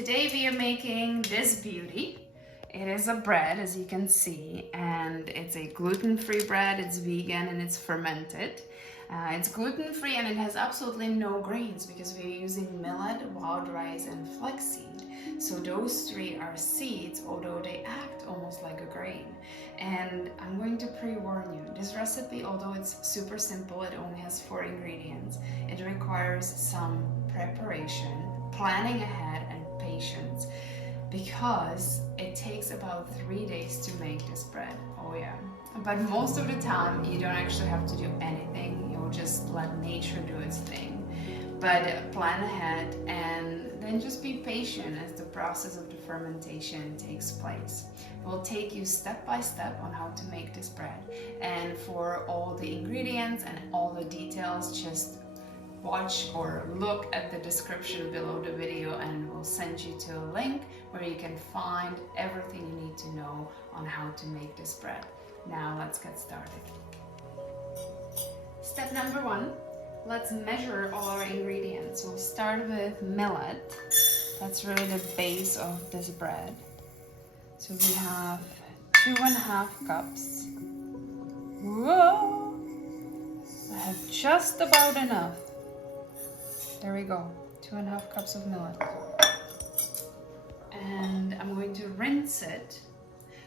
Today we are making this beauty. It is a bread, as you can see, and it's a gluten-free bread, it's vegan, and it's fermented. It's gluten-free and it has absolutely no grains because we're using millet, wild rice, and flaxseed. So those three are seeds, although they act almost like a grain. And I'm going to pre-warn you, this recipe, although it's super simple, it only has 4 ingredients. It requires some preparation, planning ahead, and patience, because it takes about 3 days to make this bread. Oh yeah. But most of the time you don't actually have to do anything. You'll just let nature do its thing. But plan ahead and then just be patient as the process of the fermentation takes place. We'll take you step by step on how to make this bread. And for all the ingredients and all the details, just watch or look at the description below the video and we'll send you to a link where you can find everything you need to know on how to make this bread. Now let's get started. Step number 1, let's measure all our ingredients. We'll start with millet. That's really the base of this bread. So we have 2.5 cups. Whoa! I have just about enough. There we go, 2.5 cups of millet. And I'm going to rinse it.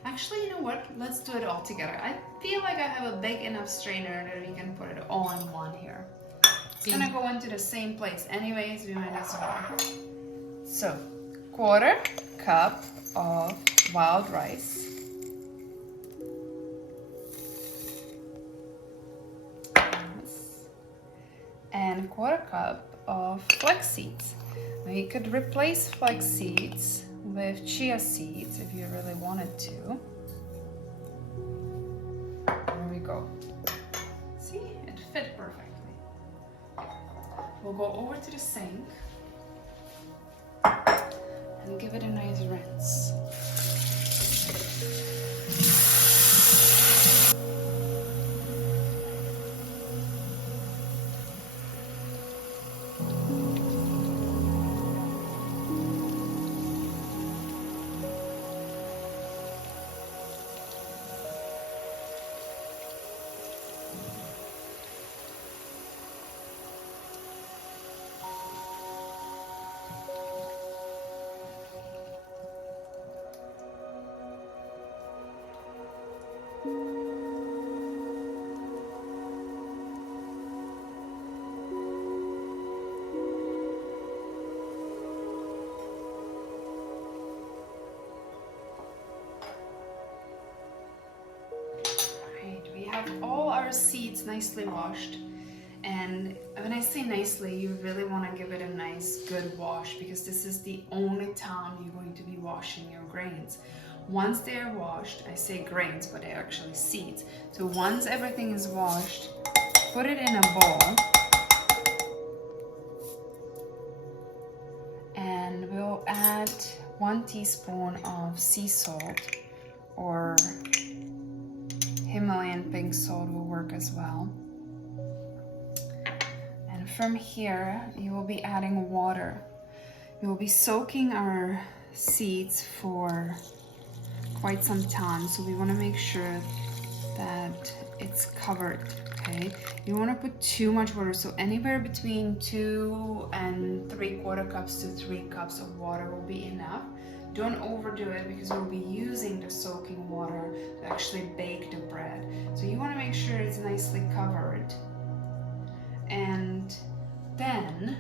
Actually, you know what? Let's do it all together. I feel like I have a big enough strainer that we can put it all in one here. It's gonna go into the same place anyways, we might as well. So, 1/4 cup of wild rice. And 1/4 cup of flax seeds. Now you could replace flax seeds with chia seeds if you really wanted to. There we go. See, it fit perfectly. We'll go over to the sink and give it a nice rinse. All our seeds nicely washed, and when I say nicely, you really want to give it a nice good wash, because this is the only time you're going to be washing your grains. Once they are washed, I say grains but they're actually seeds, so once everything is washed, put it in a bowl and we'll add 1 teaspoon of sea salt, or Himalayan pink salt will work as well. And from here, you will be adding water. You will be soaking our seeds for quite some time, so we want to make sure that it's covered, okay? You want to put too much water, so anywhere between 2 and 3/4 cups to 3 cups of water will be enough. Don't overdo it because we'll be using the soaking water to actually bake the bread. So you want to make sure it's nicely covered. And then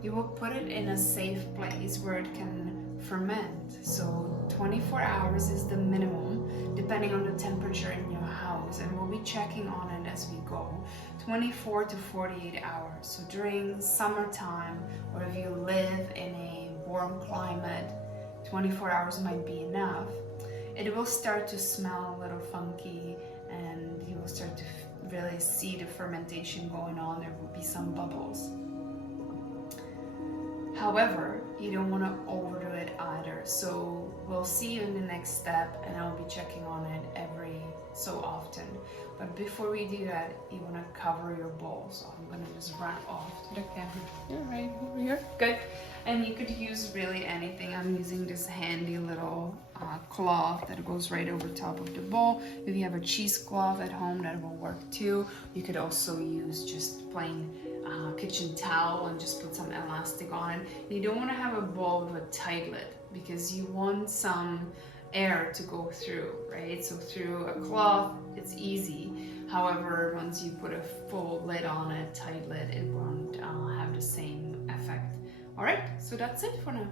you will put it in a safe place where it can ferment. So 24 hours is the minimum, depending on the temperature in your house, and we'll be checking on it as we go. 24 to 48 hours. So during summertime, or if you live in a warm climate, 24 hours might be enough. It will start to smell a little funky and you will start to really see the fermentation going on. There will be some bubbles. However, you don't want to overdo it either. So we'll see you in the next step, and I'll be checking on it every so often. But before we do that, you want to cover your bowl. So I'm going to just run off to the camera. You're right over here. Good. And you could use really anything. I'm using this handy little cloth that goes right over top of the bowl. If you have a cheesecloth at home, that will work too. You could also use just plain kitchen towel and just put some elastic on it. You don't want to have a bowl with a tight lid because you want some air to go through, right? So through a cloth, it's easy. However, once you put a full lid on it, tight lid, it won't have the same effect. All right, so that's it for now.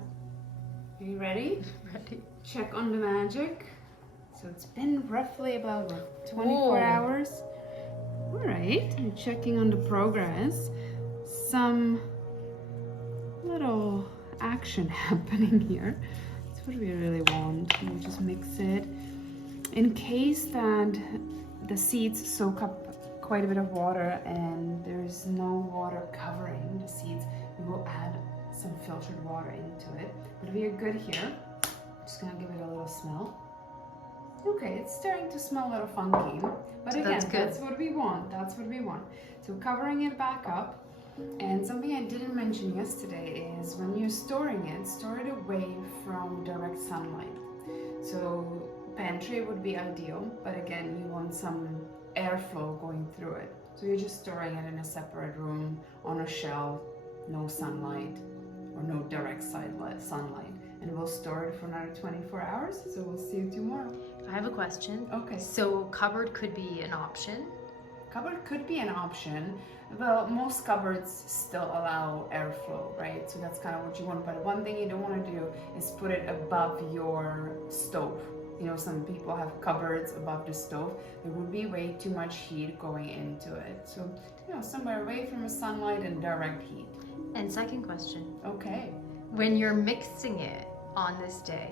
Are you ready? Ready. Check on the magic. So it's been roughly about 24 hours. All right, I'm checking on the progress. Some little action happening here. That's what we really want. We just mix it. In case that the seeds soak up quite a bit of water and there's no water covering the seeds, we will add some filtered water into it. But we are good here. I'm just gonna give it a little smell. Okay, it's starting to smell a little funky, but again, that's what we want. That's what we want. So covering it back up. And something I didn't mention yesterday is when you're storing it, store it away from direct sunlight. So pantry would be ideal, but again, you want some airflow going through it. So you're just storing it in a separate room on a shelf, no sunlight or no direct sunlight. And we'll store it for another 24 hours. So we'll see you tomorrow. I have a question. Okay. So cupboard could be an option? Cupboard could be an option. Well, most cupboards still allow airflow, right? So that's kind of what you want. But one thing you don't want to do is put it above your stove. You know, some people have cupboards above the stove. There would be way too much heat going into it. So, you know, somewhere away from the sunlight and direct heat. And second question. Okay. When you're mixing it on this day,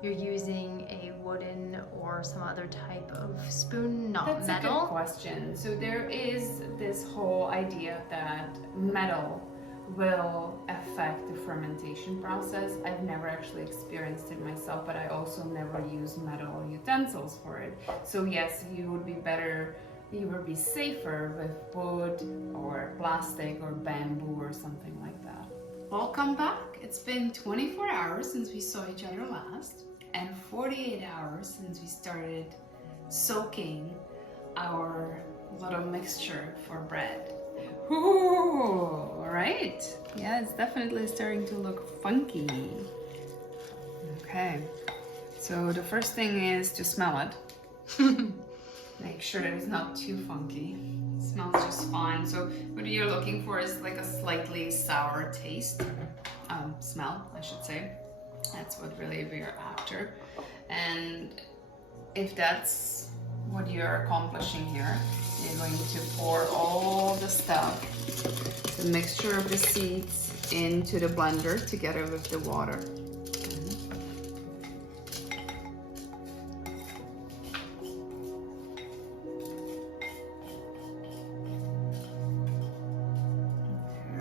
you're using a wooden or some other type of spoon, not metal? That's a good question. So there is this whole idea that metal will affect the fermentation process. I've never actually experienced it myself, but I also never use metal utensils for it. So yes, you would be safer with wood or plastic or bamboo or something like that. Welcome back. It's been 24 hours since we saw each other last, and 48 hours since we started soaking our little mixture for bread. Ooh, all right. Yeah, it's definitely starting to look funky. Okay, so the first thing is to smell it. Make sure that it's not too funky. It smells just fine. So what you're looking for is like a slightly sour taste, smell, I should say. That's what really we're after. And if that's what you're accomplishing here, you're going to pour all the stuff, the mixture of the seeds, into the blender together with the water.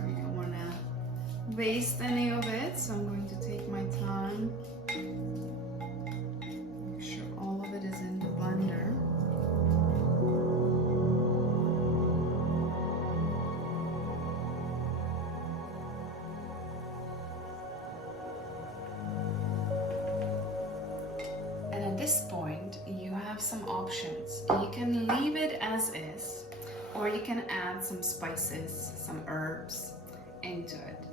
We don't want to waste any of it, so I'm going to take my time. Make sure all of it is in the blender. And at this point, you have some options. You can leave it as is, or you can add some spices, some herbs into it.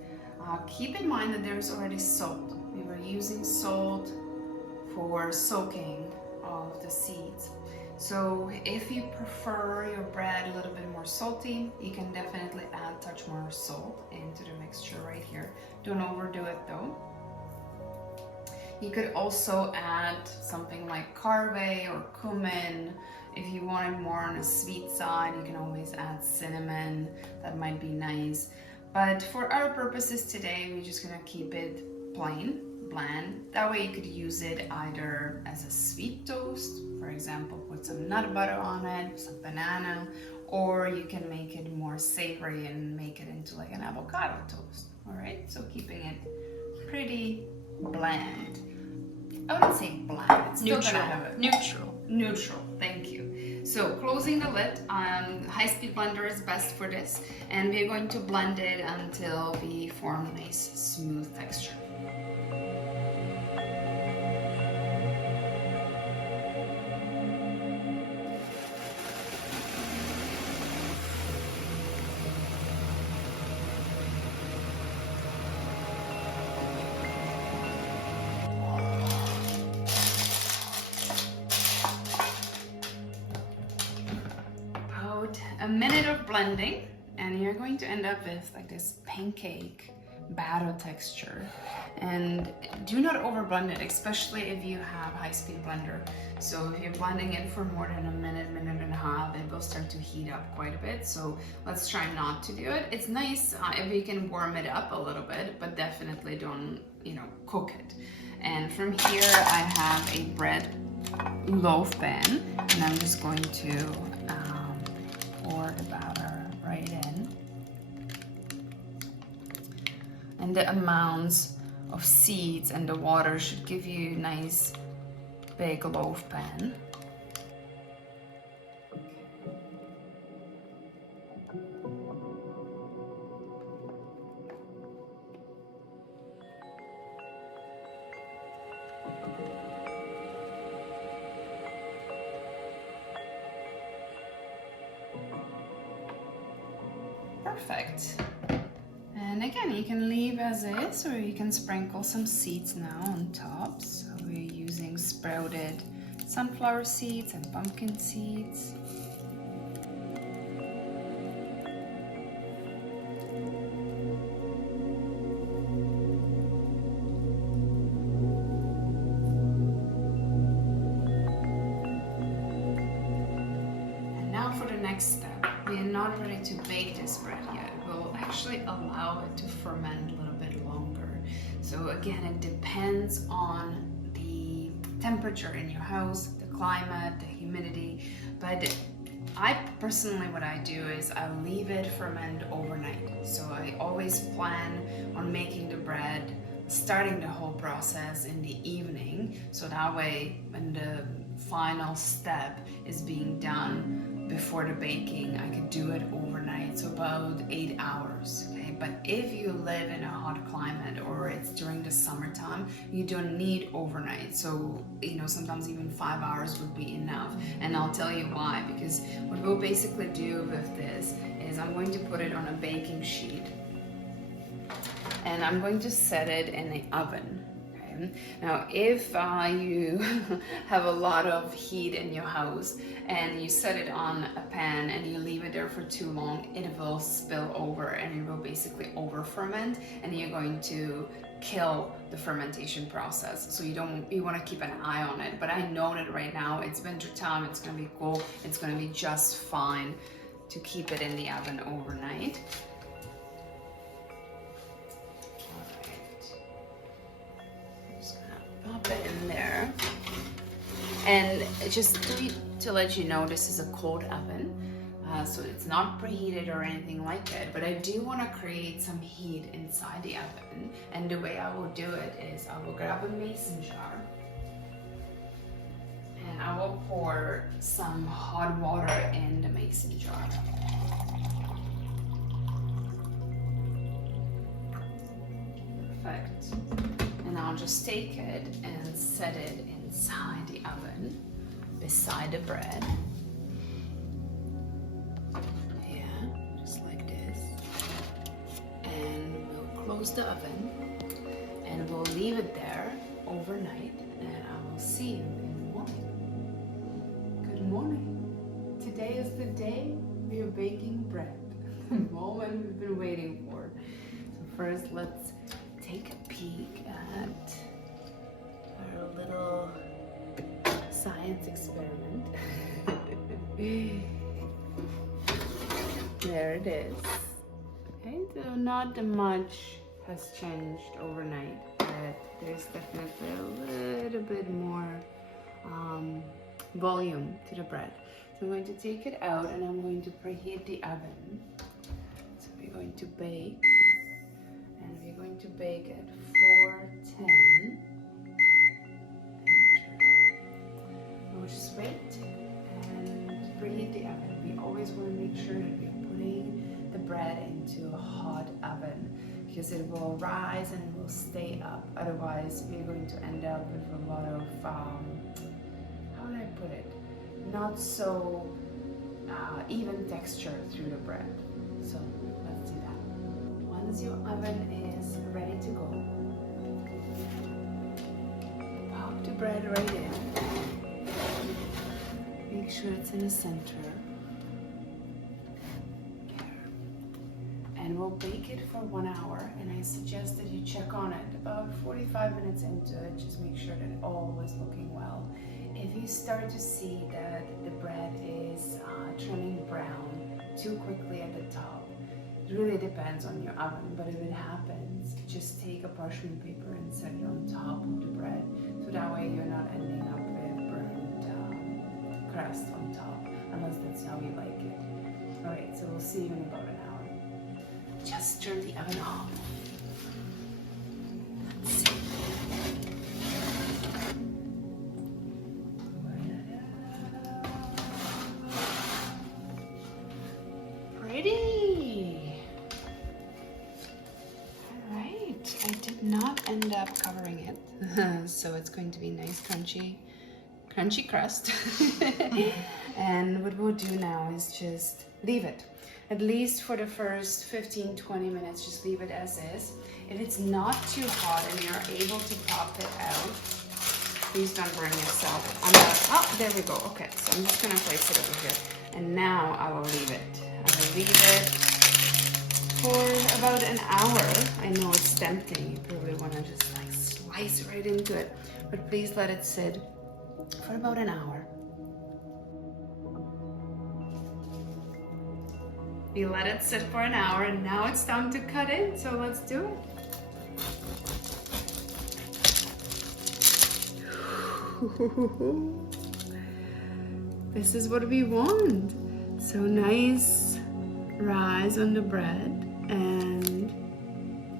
Keep in mind that there's already salt. We were using salt for soaking of the seeds. So if you prefer your bread a little bit more salty, you can definitely add a touch more salt into the mixture right here. Don't overdo it though. You could also add something like carve or cumin. If you want it more on the sweet side, you can always add cinnamon. That might be nice. But for our purposes today, we're just gonna keep it plain, bland. That way you could use it either as a sweet toast, for example, put some nut butter on it, some banana, or you can make it more savory and make it into like an avocado toast. All right, so keeping it pretty bland. I wouldn't say bland, it's still gonna have a neutral, thank you. So closing the lid, high-speed blender is best for this, and we're going to blend it until we form a nice smooth texture. A minute of blending, and you're going to end up with like this pancake batter texture. And do not over blend it, especially if you have high-speed blender. So if you're blending it for more than a minute and a half, it will start to heat up quite a bit. So let's try not to do it. It's nice if you can warm it up a little bit, but definitely don't, cook it. And from here I have a bread loaf pan, and I'm just going to pour the batter right in. And the amounts of seeds and the water should give you a nice big loaf pan. Perfect. And again, you can leave as is, or you can sprinkle some seeds now on top. So we're using sprouted sunflower seeds and pumpkin seeds. And now for the next step. We are not ready to bake this bread yet. We'll actually allow it to ferment a little bit longer. So again, it depends on the temperature in your house, the climate, the humidity. But I personally, what I do is I leave it ferment overnight. So I always plan on making the bread, starting the whole process in the evening. So that way, when the final step is being done, before the baking, I could do it overnight, so about 8 hours, okay? But if you live in a hot climate or it's during the summertime, you don't need overnight. So, sometimes even 5 hours would be enough. And I'll tell you why, because what we'll basically do with this is I'm going to put it on a baking sheet and I'm going to set it in the oven. Now, if you have a lot of heat in your house and you set it on a pan and you leave it there for too long, it will spill over and it will basically over ferment, and you're going to kill the fermentation process. So you want to keep an eye on it. But I know that right now it's winter time, it's going to be cool, it's going to be just fine to keep it in the oven overnight. Pop it in there, and just to let you know, this is a cold oven, so it's not preheated or anything like that, but I do want to create some heat inside the oven, and the way I will do it is I will grab a mason jar and I will pour some hot water in the mason jar. Perfect. And I'll just take it and set it inside the oven, beside the bread. Yeah, just like this. And we'll close the oven and we'll leave it there overnight, and I will see you in the morning. Good morning. Today is the day we are baking bread. The moment we've been waiting for. So first, let's take a peek at our little science experiment. There it is. Okay, so not much has changed overnight, but there's definitely a little bit more volume to the bread. So I'm going to take it out and I'm going to preheat the oven. So we're going to bake, and going to bake at 410. We'll just wait and preheat the oven. We always want to make sure that we're putting the bread into a hot oven because it will rise and it will stay up. Otherwise, we're going to end up with a lot of, how would I put it? Not so even texture through the bread. So let's do that. Once your oven is ready to go, pop the bread right in. Make sure it's in the center. And we'll bake it for 1 hour. And I suggest that you check on it about 45 minutes into it. Just make sure that all is looking well. If you start to see that the bread is turning brown too quickly at the top, it really depends on your oven. But if it happens, just take a parchment paper and set it on top of the bread. So that way you're not ending up with burned crust on top, unless that's how you like it. Alright, so we'll see you in about an hour. Just turn the oven off. Let's see. Pretty. Alright, I did not end up covering it, so it's going to be nice crunchy crust. And what we'll do now is just leave it. At least for the first 15-20 minutes, just leave it as is. If it's not too hot and you're able to pop it out, please don't burn yourself. Oh, there we go. Okay, so I'm just gonna place it over here. And now I will leave it. I will leave it for about an hour. I know it's tempting. You probably wanna just like slice right into it. But please let it sit for about an hour. We let it sit for an hour and now it's time to cut it, so let's do it. This is what we want. So nice rise on the bread and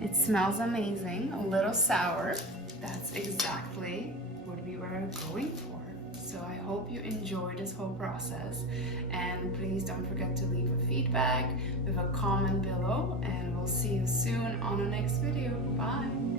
it smells amazing, a little sour. That's exactly what we were going for. So I hope you enjoyed this whole process, and please don't forget to leave a feedback with a comment below, and we'll see you soon on the next video. Bye.